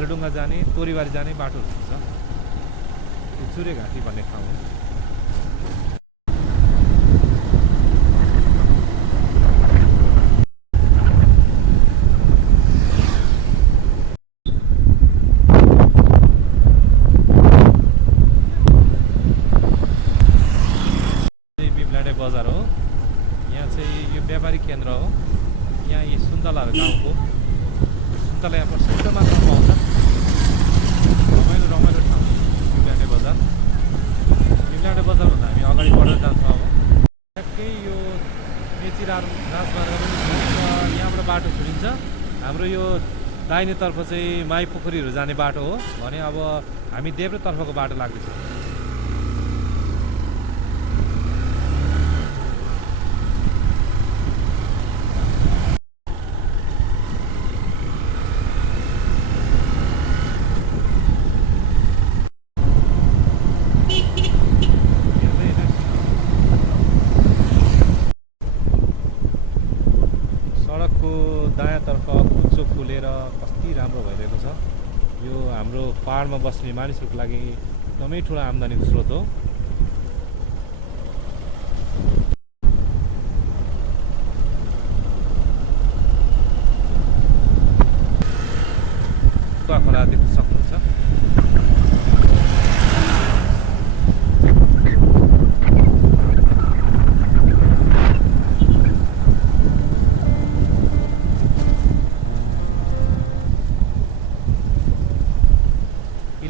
भालुडुङ्गा जाने तोरीबारी जाने बाटोहरू छ। यो चुरेघाटी भन्ने ठाउँ हो। बिब्लाडे बजार हो। यहाँ चाहिँ यो व्यापारी केन्द्र हो। यहाँ यी सुन्तलाहरू गाउँको सुन्तला यहाँ प्रशस्त मात्रामा पाउँछ। रमाइलो ठाउँ बिब्लाडे बजार। बिब्लाडे बजारभन्दा हामी अगाडि बढेर जान्छौँ। अब ठ्याक्कै यो मेची राजमार्ग पनि छोडिन्छ, यहाँबाट बाटो छोडिन्छ। हाम्रो यो दाहिनेतर्फ चाहिँ माई पोखरीहरू जाने बाटो हो भने अब हामी देब्रेतर्फको बाटो लाग्दैछौँ। सडकको दायाँतर्फ कुच्चो फुलेर कति राम्रो भइरहेको छ। यो हाम्रो पहाडमा बस्ने मानिसहरूको लागि एकदमै ठुलो आम्दानीको स्रोत हो। खोला देख्न सक्नुहुन्छ।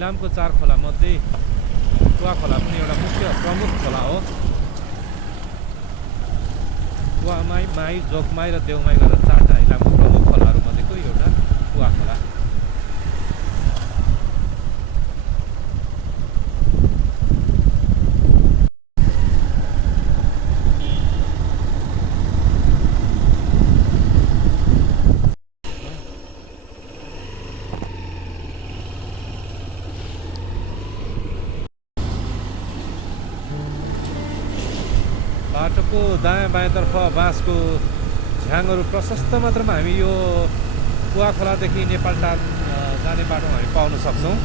इलामको 4 खोला मध्ये कुवा खोला पनि एउटा मुख्य प्रमुख खोला हो। कुवामाई, माई, जोगमाई र देउमाई गरेर 4टा इलामको प्रमुख खोलाहरू मध्येको एउटा कुवा खोला। बाटोको दायाँ बायाँतर्फ बाँसको झ्याङहरू प्रशस्त मात्रामा हामी यो कुवा खोलादेखि नेपालटार जाने बाटोमा हामी पाउन सक्छौँ।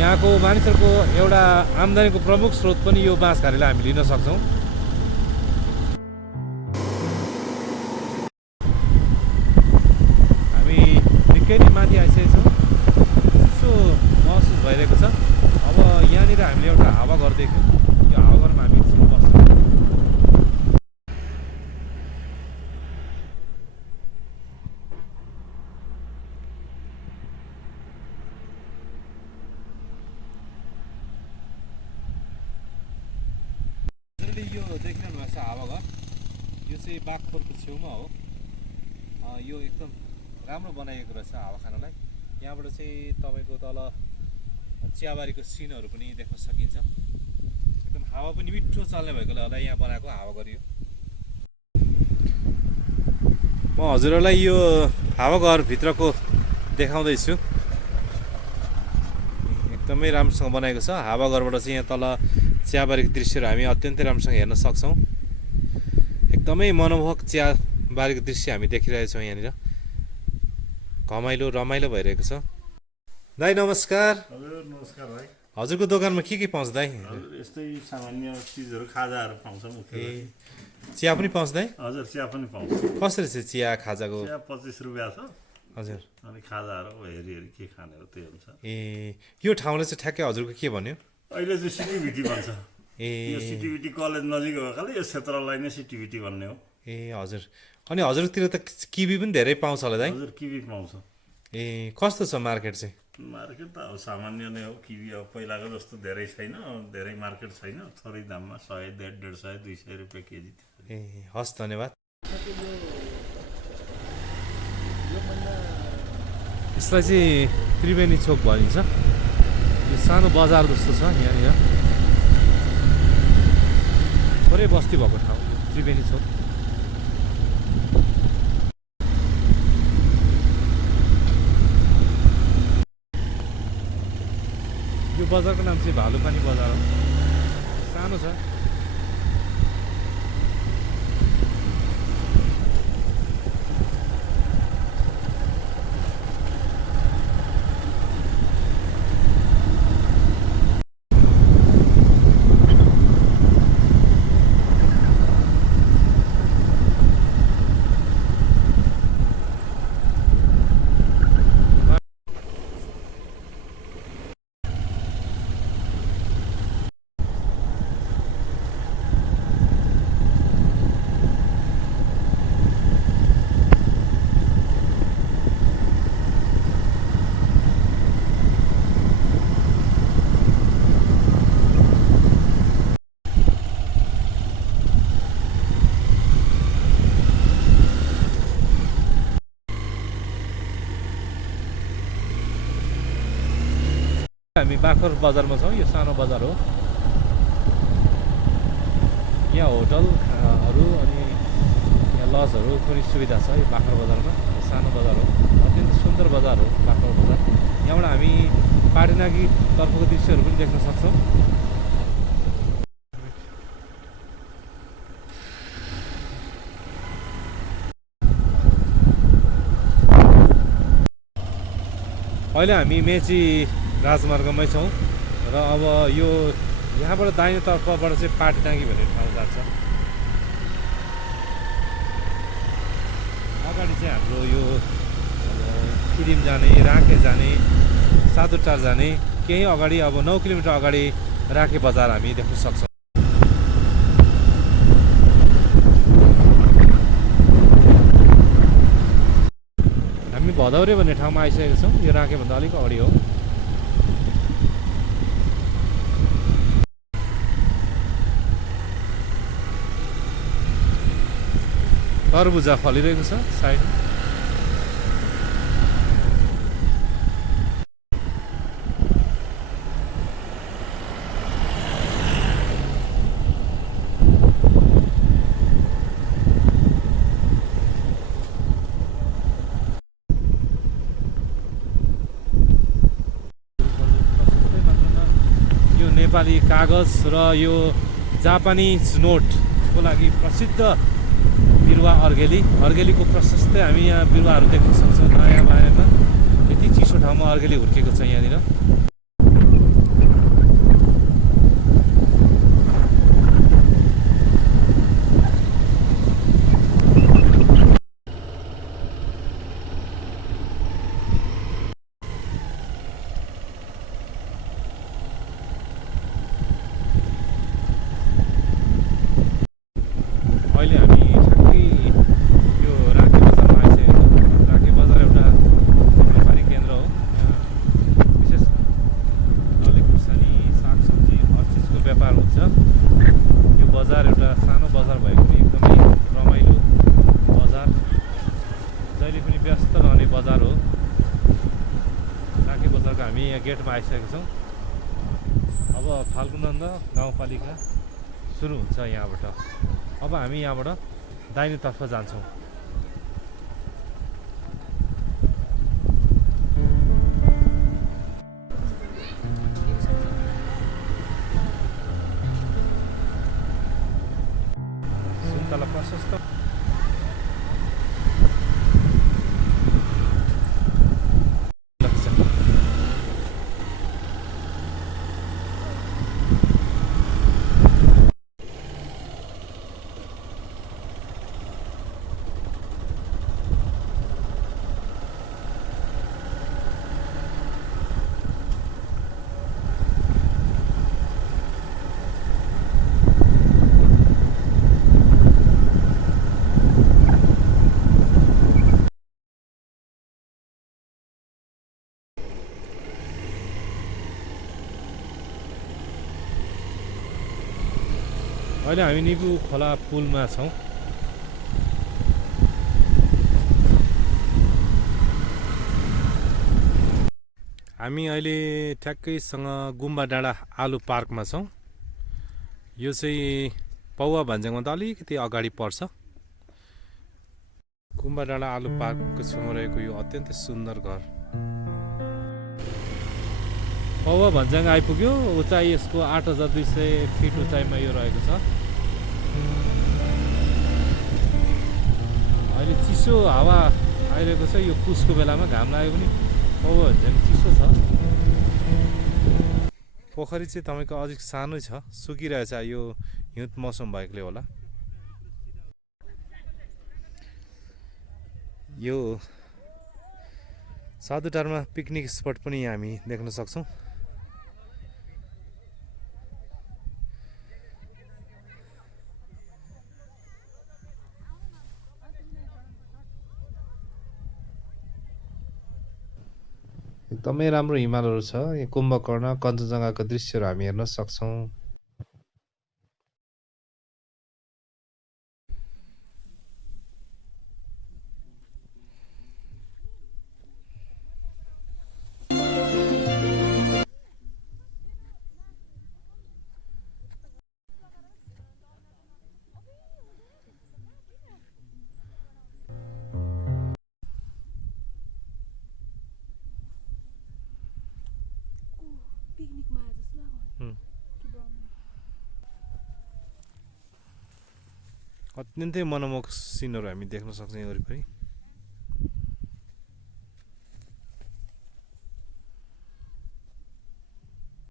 यहाँको मानिसहरूको एउटा आम्दानीको प्रमुख स्रोत पनि यो बाँसघारीलाई हामी लिन सक्छौँ। हामी निकै नै माथि आइसकेको छौँ। चिसो महसुस भइरहेको छ। अब यहाँनिर हामीले एउटा हावाघर देख्यौँ। यो हावाघरमा हामी एकछिन बस्छौँ। यो देखिरहनु भएको छ हावाघर। यो चाहिँ बागखोरको छेउमा हो। यो एकदम राम्रो बनाइएको रहेछ हावा खानलाई। यहाँबाट चाहिँ तपाईँको तल चियाबारीको सिनहरू पनि देख्न सकिन्छ। एकदम हावा पनि मिठो चल्ने भएकोले होला यहाँ बनाएको हावाघर यो। म हजुरहरूलाई यो हावाघरभित्रको देखाउँदैछु। एकदमै राम्रोसँग बनाएको छ। हावाघरबाट चाहिँ यहाँ तल चियाबारीको दृश्यहरू हामी अत्यन्तै राम्रोसँग हेर्न सक्छौँ। एकदमै मनमोहक चियाबारीको दृश्य हामी देखिरहेछौँ। यहाँनिर घमाइलो रमाइलो भइरहेको छ। दाइ नमस्कार। हजुर नमस्कार भाइ। हजुरको दोकानमा के पाउँछ दाइ? यस्तै सामान्य चिजहरू खाजाहरू पाउँछ मुख्य। चिया पनि पाउँछ दाइ? हजुर चिया पनि पाउँछ। कसरी छ चिया खाजाको? चिया 25 रुपियाँ छ। हजुर। अनि खाजाहरू हेरी के खाने हो त्यही अनुसार। यो ठाउँले चाहिँ ठ्याक्कै हजुरको के भन्यो? अहिले चाहिँ सिटिभिटी भन्छ। यो सिटिभिटी कलेज नजिक भएकाले यो क्षेत्रलाई नै सिटिभिटी भन्ने हो। हजुर। अनि हजुरतिर त किवी पनि धेरै पाउँछ होला दाइ? हजुर किवी पाउँछ। कस्तो छ मार्केट चाहिँ? मार्केट त अब सामान्य नै हो। किवी अब पहिलाको जस्तो धेरै छैन, धेरै मार्केट छैन। थोरै दाममा 100, 150, 200 रुपियाँ केजी। हस् धन्यवाद। यसलाई चाहिँ त्रिवेणी चोक भनिन्छ। यो सानो बजार जस्तो छ यहाँनिर। थोरै बस्ती भएको ठाउँ त्रिवेणी चोक। यो बजारको नाम चाहिँ भालुपानी बजार हो। सानो छ। हामी बाख्रो बजारमा छौँ। यो सानो बजार हो। यहाँ होटलहरू अनि यहाँ लजहरू पनि सुविधा छ यो बाख्रो बजारमा। यो सानो बजार हो, अत्यन्त सुन्दर बजार हो बाख्रो बजार। यहाँबाट हामी पाटनाकी तर्फको दृश्यहरू पनि देख्न सक्छौँ। अहिले हामी मेची राजमार्गमै छौँ र अब यो यहाँबाट दाहिने तर्फबाट चाहिँ पाटनाकी भन्ने ठाउँ जान्छ। अगाडि चाहिँ हाम्रो यो किरिम जाने, राँके जाने, साधुटार जाने केही अगाडि अब 9 किलोमिटर अगाडि राँके बजार हामी देख्न सक्छौँ। हामी भदौरे भन्ने ठाउँमा आइसकेका छौँ। यो राँकेभन्दा अलिक अगाडि हो। तरबुजा फलिरहेको छ साइडमा। यो नेपाली कागज र यो जापानिज नोटको लागि प्रसिद्ध बिरुवा अर्गेलीको प्रशस्तै हामी यहाँ बिरुवाहरू देख्न सक्छौँ। नयाँ बायाँमा यति चिसो ठाउँमा अर्गेली हुर्केको छ यहाँनिर। अहिले हामी ठ्याक्कै यो राँके बजारमा आइसकेको छौँ। राँके बजार एउटा व्यापारिक केन्द्र हो। यहाँ विशेष डल्ले खुर्सानी, सागसब्जी हर चिजको व्यापार हुन्छ। यो बजार एउटा सानो बजार भएको पनि एकदमै रमाइलो बजार, जहिले पनि व्यस्त रहने बजार हो। राँके बजारको हामी यहाँ गेटमा आइसकेका छौँ। अब फाल्गुनन्द गाउँपालिका सुरु हुन्छ यहाँबाट। अब हामी यहाँबाट दाहिनेतर्फ जान्छौँ। सुन्तला प्रशस्त अहिले हामी निबु खोला पुलमा छौँ। हामी अहिले ठ्याक्कैसँग गुम्बा डाँडा आलु पार्कमा छौँ। यो चाहिँ पौवा भन्ज्याङभन्दा अलिकति अगाडि पर्छ। गुम्बा डाँडा आलु पार्कको छेउमा रहेको यो अत्यन्तै सुन्दर घर। पौवा भन्ज्याङ आइपुग्यो। उचाइ यसको 8200 फिट उचाइमा यो रहेको छ। अहिले चिसो हावा आइरहेको छ। यो पुसको बेलामा घाम लाग्यो पनि पौवा भन्ज्याङ चिसो छ। पोखरी चाहिँ तपाईँको अलिक सानै छ, सुकिरहेछ। यो हिउँद मौसम भएकोले होला। यो साधुटारमा पिकनिक स्पट पनि यहाँ हामी देख्न सक्छौँ। एकदमै राम्रो हिमालहरू छ। यहाँ कुम्भकर्ण, कञ्चनजङ्घाको दृश्यहरू हामी हेर्न सक्छौँ। पिकनिकमा आए जस्तो लाग्यो कि भ्रमण। अत्यन्तै मनमोहक सिनहरू हामी देख्न सक्छौँ वरिपरि।